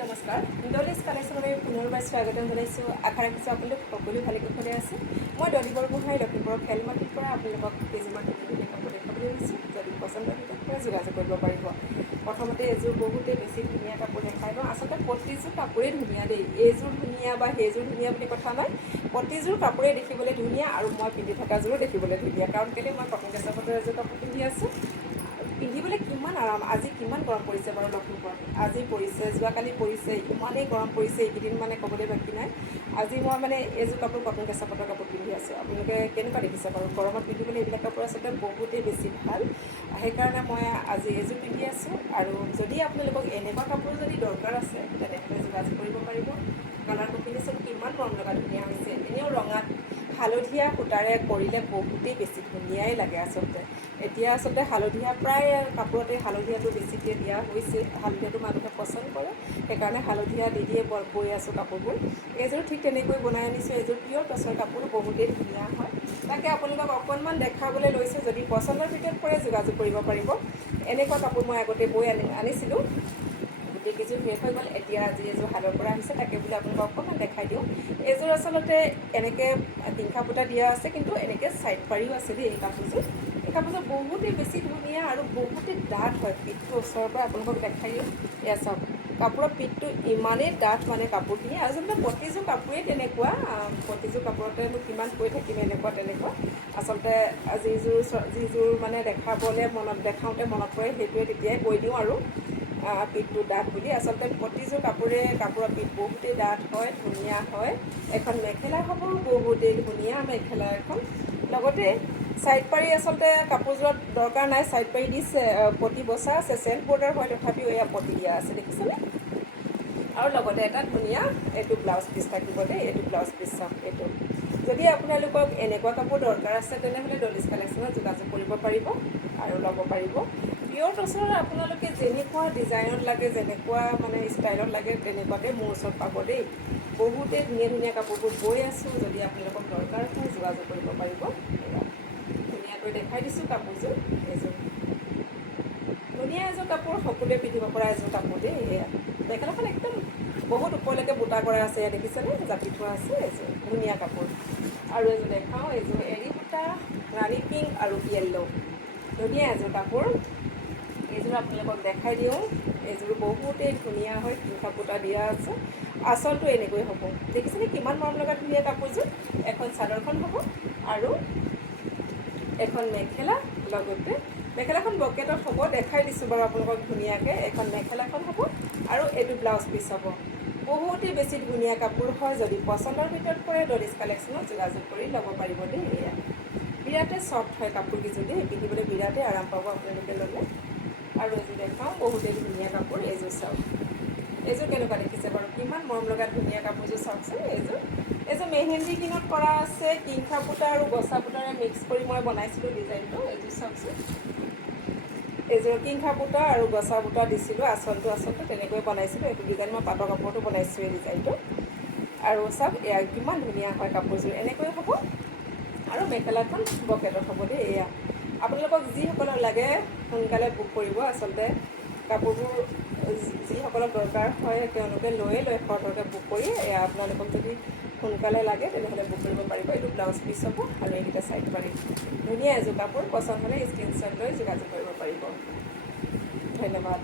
নমস্কাৰ ডলিজ কালেকশ্যনলৈ পুনৰবাৰ স্বাগতম জনাইছোঁ। আশা ৰাখিছোঁ আপোনালোক সকলো ভালে কুশলে আছে। মই ডলি বৰগোহাঁই লখিমপুৰৰ খেলমাটিৰ পৰা আপোনালোকক কেইযোৰমান ধুনীয়া কাপোৰ দেখাবলৈ আহিছোঁ। যদি পচন্দ হয় যোগাযোগ কৰিব পাৰিব। প্ৰথমতে এযোৰ বহুতেই বেছি ধুনীয়া কাপোৰ দেখাই লওঁ। আচলতে প্ৰতিযোৰ কাপোৰেই ধুনীয়া দেই, এইযোৰ ধুনীয়া বা সেইযোৰ ধুনীয়া বুলি কথা নাই। প্ৰতিযোৰ কাপোৰেই দেখিবলৈ ধুনীয়া আৰু মই পিন্ধি থকাযোৰো দেখিবলৈ ধুনীয়া। কাৰণ কেলৈ মই কটন কেঁচা পাটৰ এযোৰ কাপোৰ পিন্ধি আছোঁ। পিন্ধিবলৈ কিমান আৰাম। আজি কিমান গৰম পৰিছে বাৰু লখিমপুৰত। আজি পৰিছে, যোৱাকালি পৰিছে, ইমানেই গৰম পৰিছে এইকেইদিন মানে ক'বলৈ বাকী নাই। আজি মই মানে এইযোৰ কাপোৰ কটন কেঁচা পাটৰ কাপোৰ পিন্ধি আছোঁ। আপোনালোকে কেনেকুৱা দেখিছে বাৰু? গৰমত পিন্ধিবলৈ এইবিলাক কাপোৰ আচলতে বহুতেই বেছি ভাল। সেইকাৰণে মই আজি এইযোৰ পিন্ধি আছোঁ। আৰু যদি আপোনালোকক এনেকুৱা কাপোৰ যদি দৰকাৰ আছে তেনেহ'লে যোগাযোগ কৰিব পাৰিব। কালাৰ কম্বিনেশ্যন কিমান মৰম লগা ধুনীয়া হৈছে। এনেও ৰঙাত হালধীয়া সূতাৰে কৰিলে বহুতেই বেছি ধুনীয়াই লাগে আচলতে। এতিয়া আচলতে হালধীয়া প্ৰায় কাপোৰতে হালধীয়াটো বেছিকৈ দিয়া হৈছে। হালধীয়াটো মানুহে পচন্দ কৰে, সেইকাৰণে হালধীয়া দি দিয়ে বৈ আছোঁ কাপোৰবোৰ। এইযোৰ ঠিক তেনেকৈ বনাই আনিছোঁ। এইযোৰ পিয়ৰ টচৰ কাপোৰ, বহুতেই ধুনীয়া হয়। তাকে আপোনালোকক অকণমান দেখাবলৈ লৈছোঁ। যদি পচন্দৰ ভিতৰত পৰে যোগাযোগ কৰিব পাৰিব। এনেকুৱা কাপোৰ মই আগতে বৈ আনিছিলোঁ। গোটেইকেইযোৰ শেষ হৈ গ'ল। এতিয়া আজি এযোৰ হাতৰ পৰা আহিছে, তাকে বোলে আপোনালোকক অকণমান দেখাই দিওঁ। এইযোৰ আচলতে এনেকৈ টিংখা পুটা দিয়া আছে, কিন্তু এনেকৈ ছাইড পাৰিও আছে দেই। এই কাপোৰযোৰ বহুতেই বেছি ধুনীয়া আৰু বহুতেই ডাঠ হয়। পিঠটো ওচৰৰ পৰা আপোনালোকক দেখাই দিওঁ। এয়া চাওক, কাপোৰৰ পিঠটো ইমানেই ডাঠ মানে কাপোৰখিনি। আচলতে প্ৰতিযোৰ কাপোৰেই তেনেকুৱা, প্ৰতিযোৰ কাপোৰতেনো কিমান কৈ থাকিম এনেকুৱা তেনেকুৱা। আচলতে যিযোৰ মানে দেখাওঁতে মনত পৰে সেইটোৱে তেতিয়াই কৈ দিওঁ আৰু পিঠটো ডাঠ বুলি। আচলতে প্ৰতিযোৰ কাপোৰৰ পিঠ বহুতেই ডাঠ হয়, ধুনীয়া হয়। এখন মেখেলা হ'ব, বহুতেই ধুনীয়া মেখেলা এখন। লগতে ছাইড পাৰি আচলতে কাপোৰযোৰত দৰকাৰ নাই। ছাইড পাৰি দিছে, পতি বচা আছে, চেল্ফ বৰ্ডাৰ হয়, তথাপিও এয়া পতি দিয়া আছে, দেখিছেনে? আৰু লগতে এটা ধুনীয়া এইটো ব্লাউজ পিচ থাকিব দেই। এইটো ব্লাউজ পিচ চাওক। এইটো যদি আপোনালোকক এনেকুৱা কাপোৰ দৰকাৰ আছে তেনেহ'লে ডলিজ কালেকশ্যনত যোগাযোগ কৰিব পাৰিব আৰু ল'ব পাৰিব। পিয়ৰ টচৰ আপোনালোকে যেনেকুৱা ডিজাইনত লাগে, যেনেকুৱা মানে ষ্টাইলত লাগে তেনেকুৱাতে মোৰ ওচৰত পাব দেই। বহুতেই ধুনীয়া ধুনীয়া কাপোৰবোৰ বৈ আছোঁ। যদি আপোনালোকক দৰকাৰ হয় যোগাযোগ কৰিব পাৰিব। ধুনীয়াকৈ দেখাই দিছোঁ কাপোৰযোৰ। এইযোৰ ধুনীয়া এযোৰ কাপোৰ, সকলোৱে পিন্ধিব পৰা এযোৰ কাপোৰ দেই। এয়া মেখেলাখন একদম বহুত ওপৰলৈকে বুটা কৰা আছে, এয়া দেখিছেনে? জাপি থোৱা আছে। এইযোৰ ধুনীয়া কাপোৰ। আৰু এযোৰ দেখাওঁ। এইযোৰ এৰী সূতা, ৰাণী পিংক আৰু য়েল্ল'। ধুনীয়া এযোৰ কাপোৰ। এইযোৰ আপোনালোকক দেখাই দিওঁ। এইযোৰ বহুতেই ধুনীয়া হয়, টিংখা পুটা দিয়া আছে। আচলটো এনেকৈ হ'ব, দেখিছেনে কিমান মৰম লগা ধুনীয়া কাপোৰযোৰ। এখন চাদৰখন হ'ব আৰু এখন মেখেলা। লগতে মেখেলাখন বকেটত হ'ব, দেখাই দিছোঁ বাৰু আপোনালোকক ধুনীয়াকৈ। এখন মেখেলাখন হ'ব আৰু এইটো ব্লাউজ পিচ হ'ব। বহুতেই বেছি ধুনীয়া কাপোৰ হয়। যদি পচন্দৰ ভিতৰত পৰে ডলিজ কালেকশ্যনত যোগাযোগ কৰি ল'ব পাৰিব দেই। এয়া বিৰাটেই ছফ্ট হয় কাপোৰকেইযোৰ দেই, পিন্ধিবলৈ বিৰাটেই আৰাম পাব আপোনালোকে ল'লে। আৰু এযোৰ দেখাওঁ, বহুতেই ধুনীয়া কাপোৰ। এইযোৰ চাওক, এইযোৰ কেনেকুৱা দেখিছে বাৰু? কিমান মৰম লগা ধুনীয়া কাপোৰযোৰ চাওকচোন। এইযোৰ মেহেন্দি গ্ৰীণত কৰা আছে, টিংখা পুটা আৰু গছা পুটাৰে মিক্স কৰি মই বনাইছিলোঁ ডিজাইনটো। এইযোৰ চাওকচোন। এইযোৰ টিংখা পুটা আৰু গছা পুটা দিছিলোঁ। আচলতে তেনেকৈ বনাইছিলোঁ। এইটো ডিজাইন মই পাটৰ কাপোৰটো বনাইছোঁ এই ডিজাইনটো। আৰু চাওক, এয়া কিমান ধুনীয়া হয় কাপোৰযোৰ। এনেকৈ হ'ব আৰু মেখেলাখন বকেটত হ'ব দেই। এয়া আপোনালোকক যিসকলক লাগে সোনকালে বুক কৰিব। আচলতে কাপোৰবোৰ যিসকলক দৰকাৰ হয় তেওঁলোকে লৈয়ে লয় সৰহকৈ বুক কৰি। এয়া আপোনালোকক যদি সোনকালে লাগে তেনেহ'লে বুক কৰিব পাৰিব। এইটো ব্লাউজ পিচ হ'ব আৰু এইকেইটা ছাইড পাৰি। ধুনীয়া এযোৰ কাপোৰ। পচন্দ হ'লে স্ক্ৰীনশ্বট লৈ যোগাযোগ কৰিব পাৰিব। ধন্যবাদ।